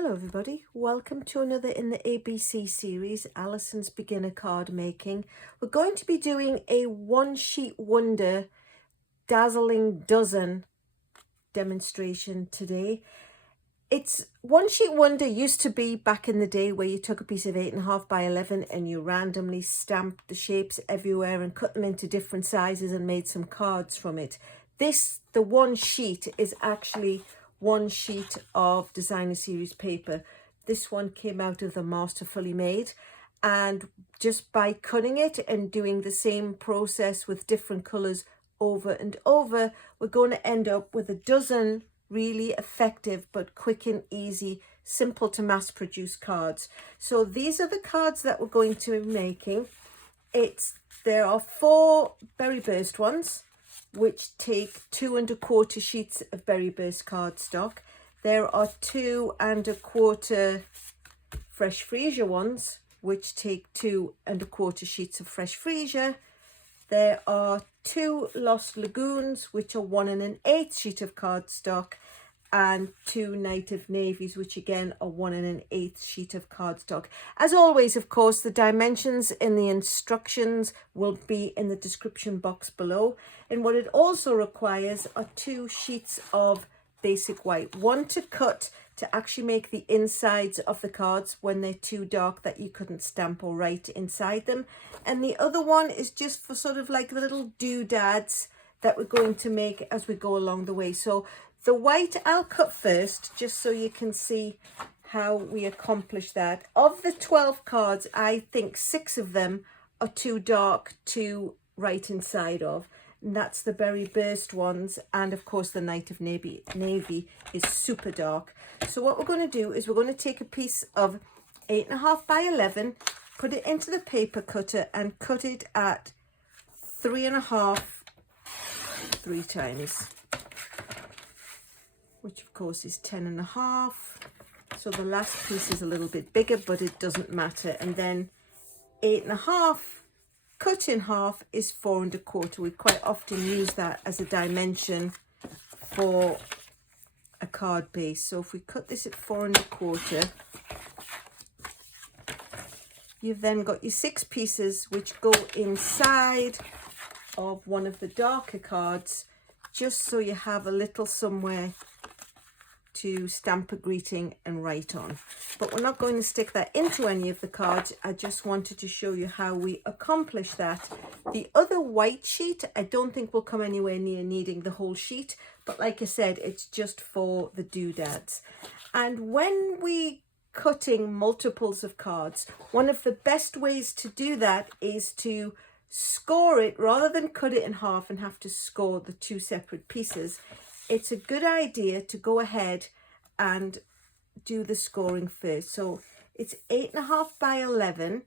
Hello everybody, welcome to another in the ABC series, Alyson's Beginner Card Making. We're going to be doing a one sheet wonder Dazzling dozen demonstration today. It's one sheet wonder used to be back in the day where you took a piece of 8.5 by 11 and you randomly stamped the shapes everywhere and cut them into different sizes and made some cards from it. The one sheet is actually one sheet of designer series paper. This one came out of the Masterfully Made, and just by cutting it and doing the same process with different colors over and over, we're going to end up with a dozen really effective but quick and easy, simple to mass produce cards. So these are the cards that we're going to be making. There are 4 berry burst ones, which take 2 1/4 sheets of berry burst cardstock. There are 2 1/4 Fresh Freesia ones, which take 2 1/4 sheets of Fresh Freesia. There are 2 Lost Lagoons, which are 1 1/8 sheet of cardstock, and 2 Native Navies, which again are 1 1/8 sheet of cardstock. As always, of course, the dimensions in the instructions will be in the description box below. And what it also requires are 2 sheets of basic white, one to cut to actually make the insides of the cards when they're too dark that you couldn't stamp or write inside them, and the other one is just for sort of like the little doodads that we're going to make as we go along the way. So the white I'll cut first, just so you can see how we accomplish that. Of the 12 cards, I think 6 of them are too dark to write inside of. And that's the berry burst ones, and of course the Native Navy is super dark. So what we're going to do is we're going to take a piece of 8.5 by 11, put it into the paper cutter and cut it at 3.5 3 times, which of course is 10.5. So the last piece is a little bit bigger, but it doesn't matter. And then 8.5 cut in half is 4 1/4. We quite often use that as a dimension for a card base. So if we cut this at 4 1/4, you've then got your 6 pieces which go inside of one of the darker cards, just so you have a little somewhere to stamp a greeting and write on. But we're not going to stick that into any of the cards. I just wanted to show you how we accomplish that. The other white sheet, I don't think will come anywhere near needing the whole sheet, but like I said, it's just for the doodads. And when we cutting multiples of cards, one of the best ways to do that is to score it rather than cut it in half and have to score the 2 separate pieces. It's a good idea to go ahead and do the scoring first. So it's 8.5 by 11.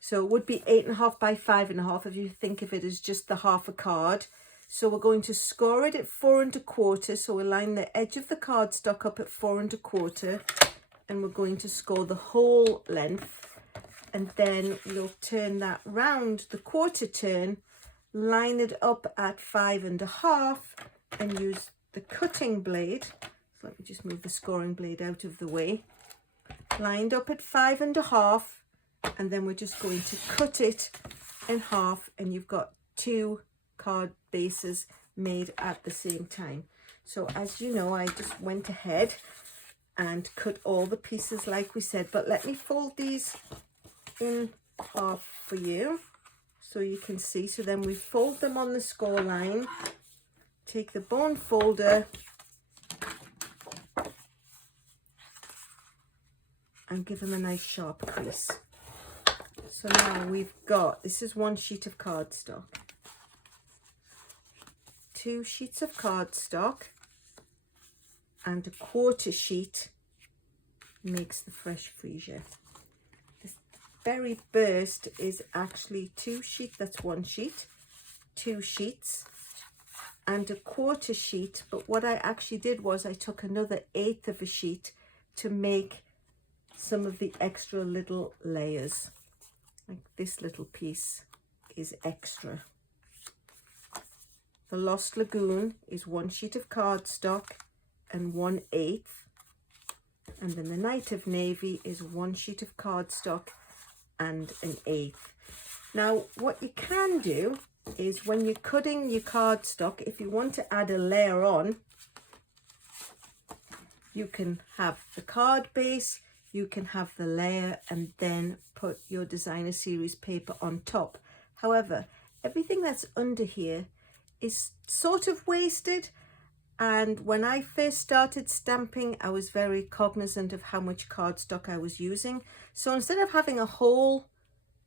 So it would be 8.5 by 5.5 if you think of it as just the half a card. So we're going to score it at 4 1/4. So we'll line the edge of the cardstock up at 4 1/4, and we're going to score the whole length. And then we'll turn that round the quarter turn, line it up at 5.5, and use the cutting blade. So let me just move the scoring blade out of the way. Lined up at 5.5, and then we're just going to cut it in half, and you've got 2 card bases made at the same time. So as you know, I just went ahead and cut all the pieces like we said, but let me fold these in half for you so you can see. So then we fold them on the score line, take the bone folder and give them a nice sharp crease. So now we've got, this is 1 sheet of cardstock, 2 sheets of cardstock, and a 1/4 sheet makes the Fresh Freesia. This berry burst is actually 2 sheets, that's 1 sheet, 2 sheets, and a 1/4 sheet. But what I actually did was I took another 1/8 of a sheet to make some of the extra little layers. Like this little piece is extra. The Lost Lagoon is 1 sheet of cardstock and 1/8. And then the Night of Navy is 1 sheet of cardstock and an 1/8. Now what you can do is when you're cutting your cardstock, if you want to add a layer on, you can have the card base, you can have the layer, and then put your designer series paper on top. However, everything that's under here is sort of wasted, and when I first started stamping, I was very cognizant of how much cardstock I was using. So instead of having a whole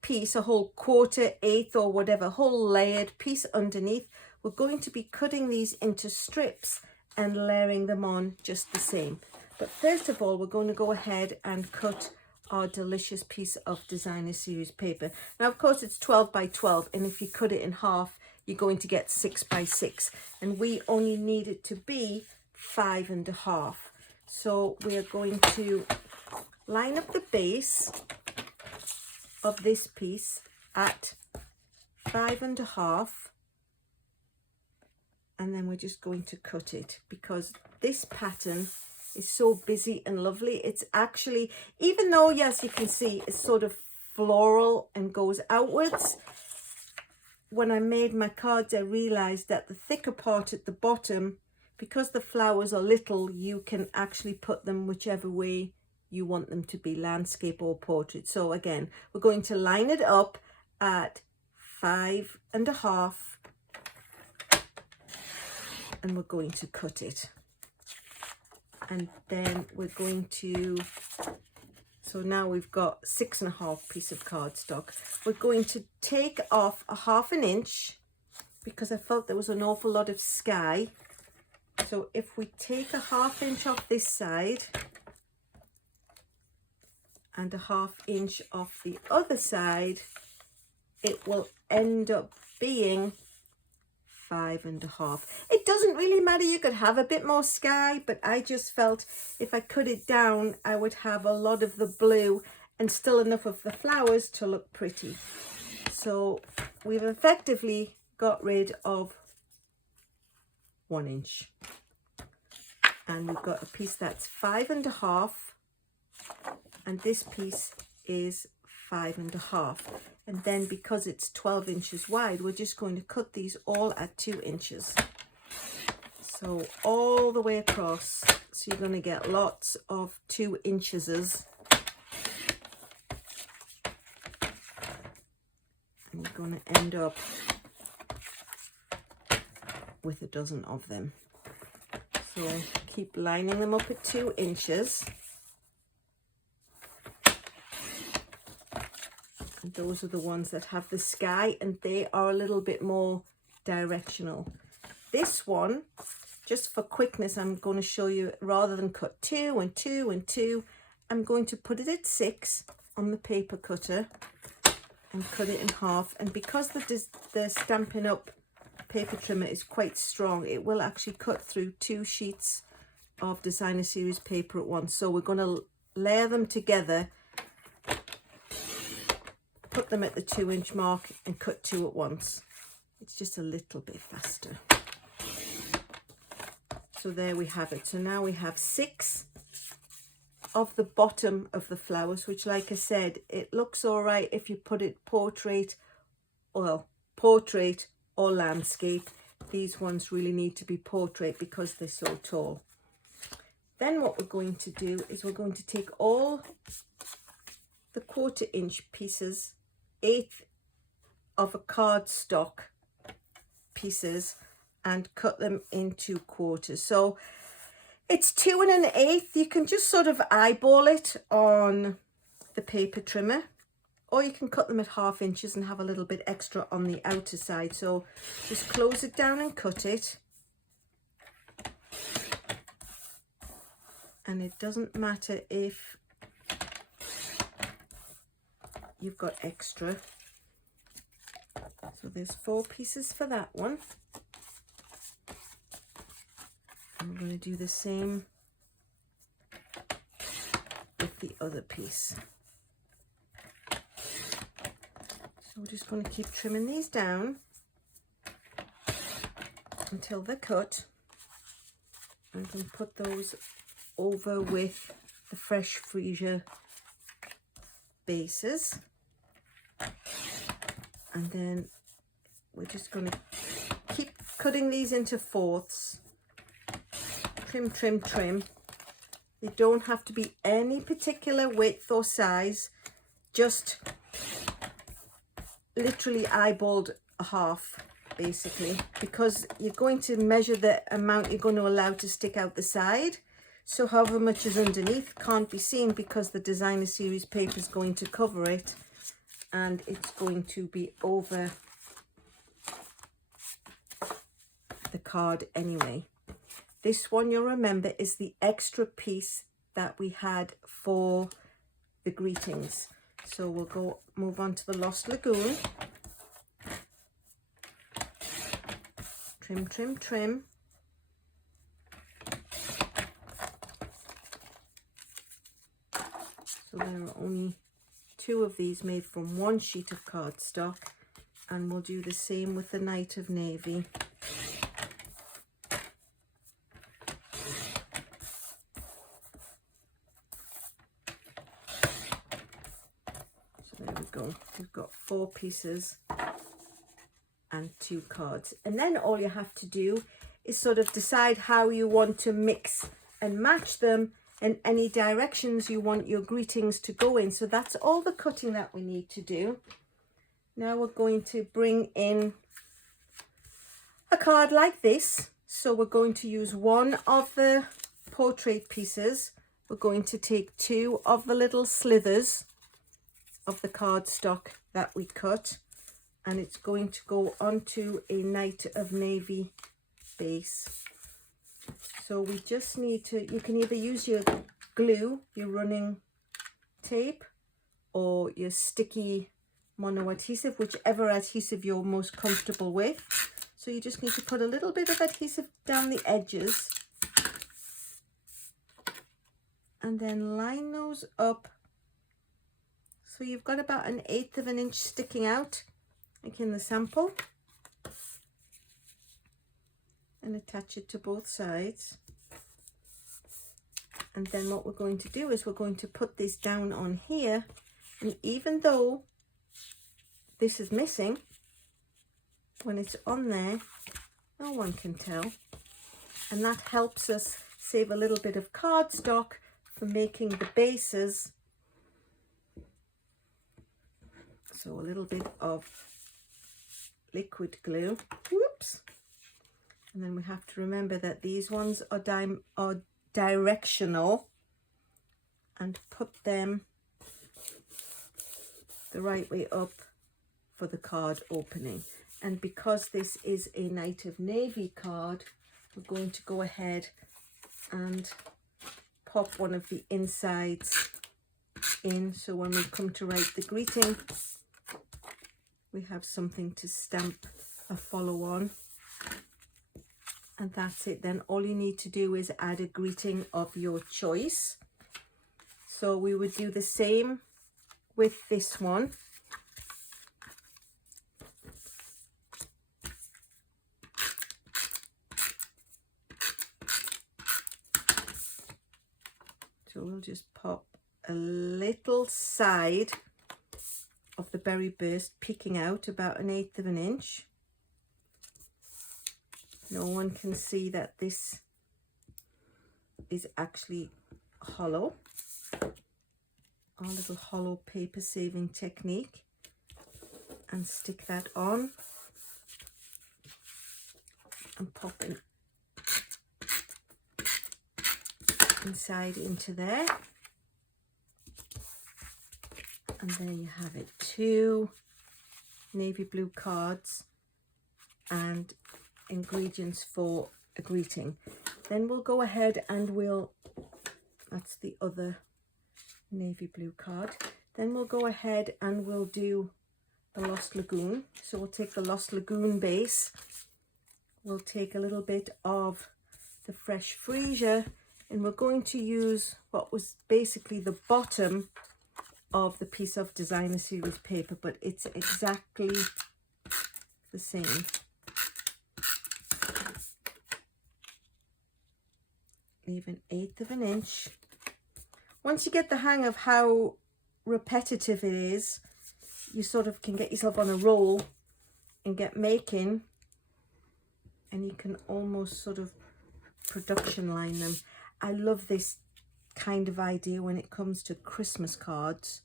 piece, a whole 1/4, 1/8 or whatever, whole layered piece underneath, we're going to be cutting these into strips and layering them on just the same. But first of all, we're going to go ahead and cut our delicious piece of designer series paper. Now of course it's 12 by 12, and if you cut it in half, you're going to get 6 by 6, and we only need it to be 5 1/2. So we are going to line up the base of this piece at 5 1/2, and then we're just going to cut it because this pattern is so busy and lovely. It's actually, even though yes you can see it's sort of floral and goes outwards, when I made my cards I realized that the thicker part at the bottom, because the flowers are little, you can actually put them whichever way you want them to be, landscape or portrait. So again, we're going to line it up at 5 1/2, and we're going to cut it. And then we're going to, so now we've got 6 1/2 piece of cardstock. We're going to take off a 1/2 inch because I felt there was an awful lot of sky. So if we take a 1/2 inch off this side and a 1/2 inch off the other side, it will end up being 5 1/2. It doesn't really matter, you could have a bit more sky, but I just felt if I cut it down I would have a lot of the blue and still enough of the flowers to look pretty. So we've effectively got rid of 1 inch, and we've got a piece that's 5 1/2, and this piece is 5 1/2. And then because it's 12 inches wide, we're just going to cut these all at 2 inches. So all the way across. So you're going to get lots of 2 inches. And you're going to end up with a dozen of them. So keep lining them up at 2 inches. And those are the ones that have the sky, and they are a little bit more directional. This one, just for quickness, I'm going to show you, rather than cut 2 and 2 and 2, I'm going to put it at 6 on the paper cutter and cut it in half. And because the Stampin' Up! Paper trimmer is quite strong, it will actually cut through 2 sheets of designer series paper at once. So we're going to layer them together, put them at the 2 inch mark and cut 2 at once. It's just a little bit faster. So there we have it. So now we have 6 of the bottom of the flowers, which, like I said, it looks all right if you put it portrait or landscape. These ones really need to be portrait because they're so tall. Then what we're going to do is we're going to take all the 1/4 inch pieces, 1/8 of a cardstock pieces, and cut them into quarters. So it's 2 1/8. You can just sort of eyeball it on the paper trimmer, or you can cut them at 1/2 inches and have a little bit extra on the outer side. So just close it down and cut it. And it doesn't matter if you've got extra. So there's 4 pieces for that one. I'm going to do the same with the other piece. So we're just going to keep trimming these down until they're cut. I'm going to put those over with the Fresh Freesia bases. And then we're just going to keep cutting these into fourths. Trim, trim, trim. They don't have to be any particular width or size, just literally eyeballed a half, basically, because you're going to measure the amount you're going to allow to stick out the side. So however much is underneath can't be seen because the designer series paper is going to cover it, and it's going to be over the card anyway. This one, you'll remember, is the extra piece that we had for the greetings. So we'll move on to the Lost Lagoon. Trim, trim, trim. So there are only 2 of these made from 1 sheet of cardstock, and we'll do the same with the Night of Navy. So there we go. We've got 4 pieces and 2 cards. And then all you have to do is sort of decide how you want to mix and match them and any directions you want your greetings to go in. So that's all the cutting that we need to do. Now we're going to bring in a card like this. So we're going to use 1 of the portrait pieces. We're going to take 2 of the little slithers of the cardstock that we cut, and it's going to go onto a Night of Navy base. So we just need to, you can either use your glue, your running tape, or your sticky mono adhesive, whichever adhesive you're most comfortable with. So you just need to put a little bit of adhesive down the edges and then line those up. So you've got about 1/8 of an inch sticking out, like in the sample, and attach it to both sides. And then what we're going to do is we're going to put this down on here, and even though this is missing, when it's on there, no one can tell, and that helps us save a little bit of cardstock for making the bases. So a little bit of liquid glue, whoops, and then we have to remember that these ones are directional, and put them the right way up for the card opening. And because this is a Night of Navy card, we're going to go ahead and pop one of the insides in, so when we come to write the greeting, we have something to stamp a follow on. And that's it. Then all you need to do is add a greeting of your choice. So we would do the same with this one. So we'll just pop a little side of the berry burst peeking out about 1/8 of an inch. No one can see that this is actually hollow. Our little hollow paper saving technique, and stick that on and pop it inside into there. And there you have it, 2 navy blue cards and ingredients for a greeting. Then we'll go ahead and that's the other navy blue card. Then we'll go ahead and we'll do the Lost Lagoon. So we'll take the Lost Lagoon base, we'll take a little bit of the Fresh Freesia, and we're going to use what was basically the bottom of the piece of designer series paper, but it's exactly the same. Leave 1/8 of an inch once you get the hang of how repetitive it is, you sort of can get yourself on a roll and get making, and you can almost sort of production line them. I love this kind of idea when it comes to Christmas cards,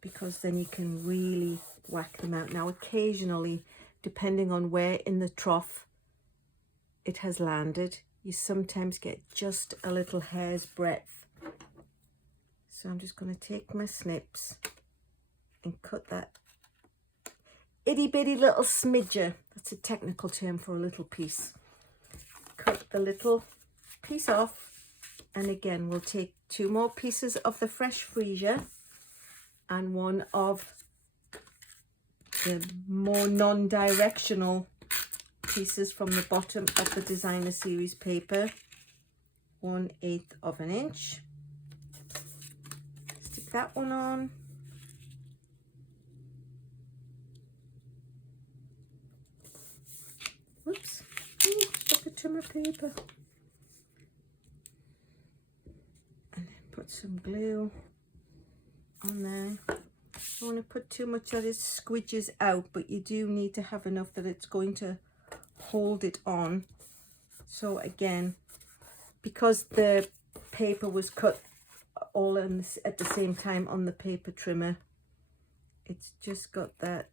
because then you can really whack them out. Now occasionally, depending on where in the trough it has landed, you sometimes get just a little hair's breadth. So I'm just going to take my snips and cut that itty bitty little smidger. That's a technical term for a little piece. Cut the little piece off, and again we'll take 2 more pieces of the Fresh Freesia and one of the more non-directional pieces from the bottom of the designer series paper, 1/8 of an inch. Stick that one on. Whoops, ooh, stuck it to my paper. And then put some glue on there. I don't want to put too much that it squidges out, but you do need to have enough that it's going to hold it on. So again, because the paper was cut all in this at the same time on the paper trimmer, it's just got that,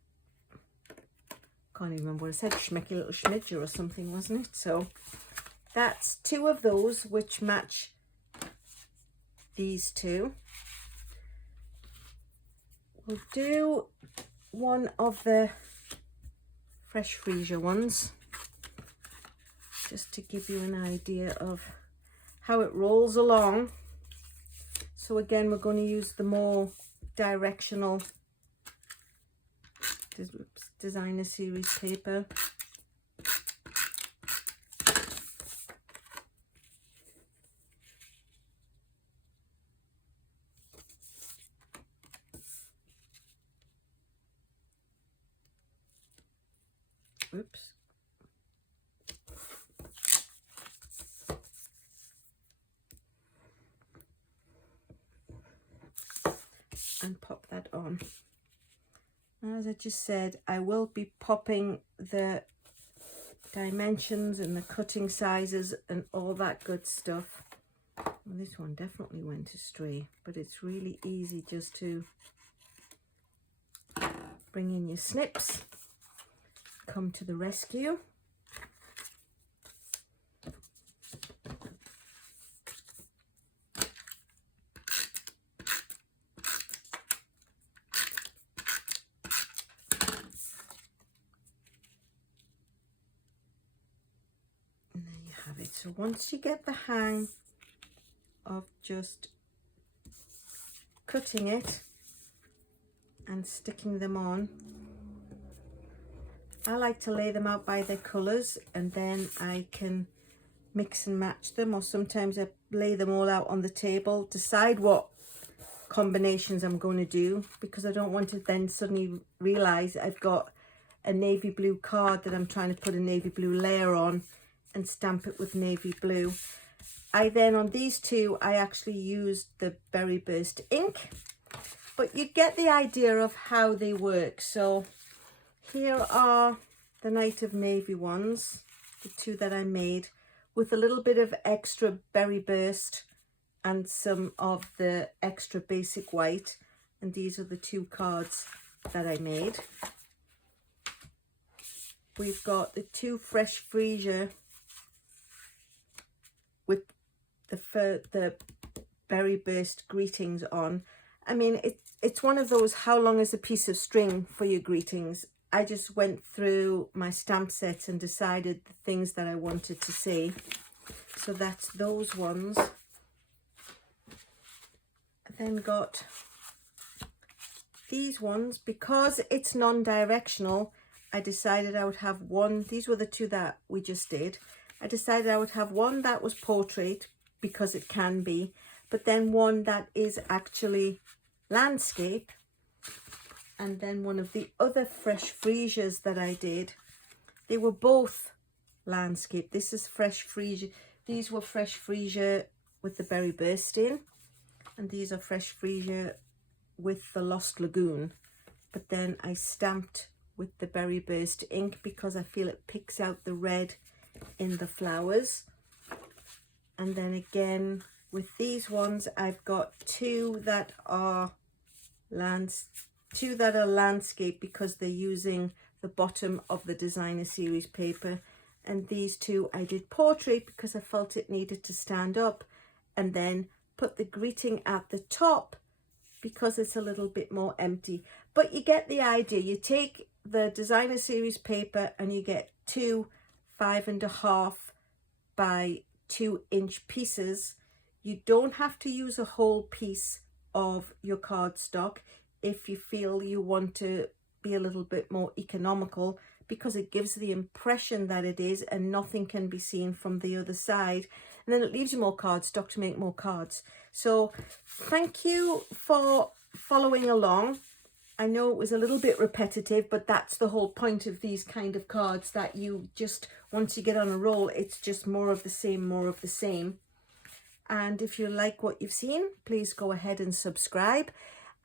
can't even remember what I said, schmecky little schmidger or something, wasn't it? So that's 2 of those which match these 2. We'll do one of the Fresh Freesia ones, just to give you an idea of how it rolls along. So again, we're going to use the more directional designer series paper. Oops. And pop that on. As I just said, I will be popping the dimensions and the cutting sizes and all that good stuff. Well, this one definitely went astray, but it's really easy just to bring in your snips, come to the rescue. So once you get the hang of just cutting it and sticking them on, I like to lay them out by their colours, and then I can mix and match them, or sometimes I lay them all out on the table, decide what combinations I'm going to do, because I don't want to then suddenly realise I've got a navy blue card that I'm trying to put a navy blue layer on and stamp it with navy blue. I then, on these 2, I actually used the Berry Burst ink, but you get the idea of how they work. So here are the Night of Navy ones, the 2 that I made, with a little bit of extra Berry Burst and some of the extra basic white, and these are the 2 cards that I made. We've got the 2 Fresh Freesia with the Berry Burst greetings on. I mean, it's one of those, how long is a piece of string for your greetings? I just went through my stamp sets and decided the things that I wanted to say. So that's those ones. I then got these ones. Because it's non-directional, I decided I would have one. These were the 2 that we just did. I decided I would have one that was portrait, because it can be, but then one that is actually landscape, and then one of the other Fresh Freesias that I did, they were both landscape. This is Fresh Freesia. These were Fresh Freesia with the Berry Burst in, and these are Fresh Freesia with the Lost Lagoon, but then I stamped with the Berry Burst ink because I feel it picks out the red in the flowers. And then again with these ones, I've got two that are landscape because they're using the bottom of the designer series paper, and these two I did portrait because I felt it needed to stand up, and then put the greeting at the top because it's a little bit more empty. But you get the idea. You take the designer series paper and you get two 5.5 by 2 inch pieces. You don't have to use a whole piece of your cardstock if you feel you want to be a little bit more economical, because it gives the impression that it is and nothing can be seen from the other side, and then it leaves you more cardstock to make more cards. So thank you for following along. I know it was a little bit repetitive, but that's the whole point of these kind of cards, that you just, once you get on a roll, it's just more of the same, more of the same. And if you like what you've seen, please go ahead and subscribe.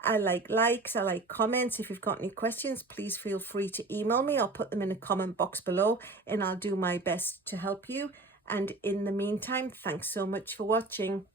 I like likes, I like comments. If you've got any questions, please feel free to email me. I'll put them in the comment box below and I'll do my best to help you. And in the meantime, thanks so much for watching.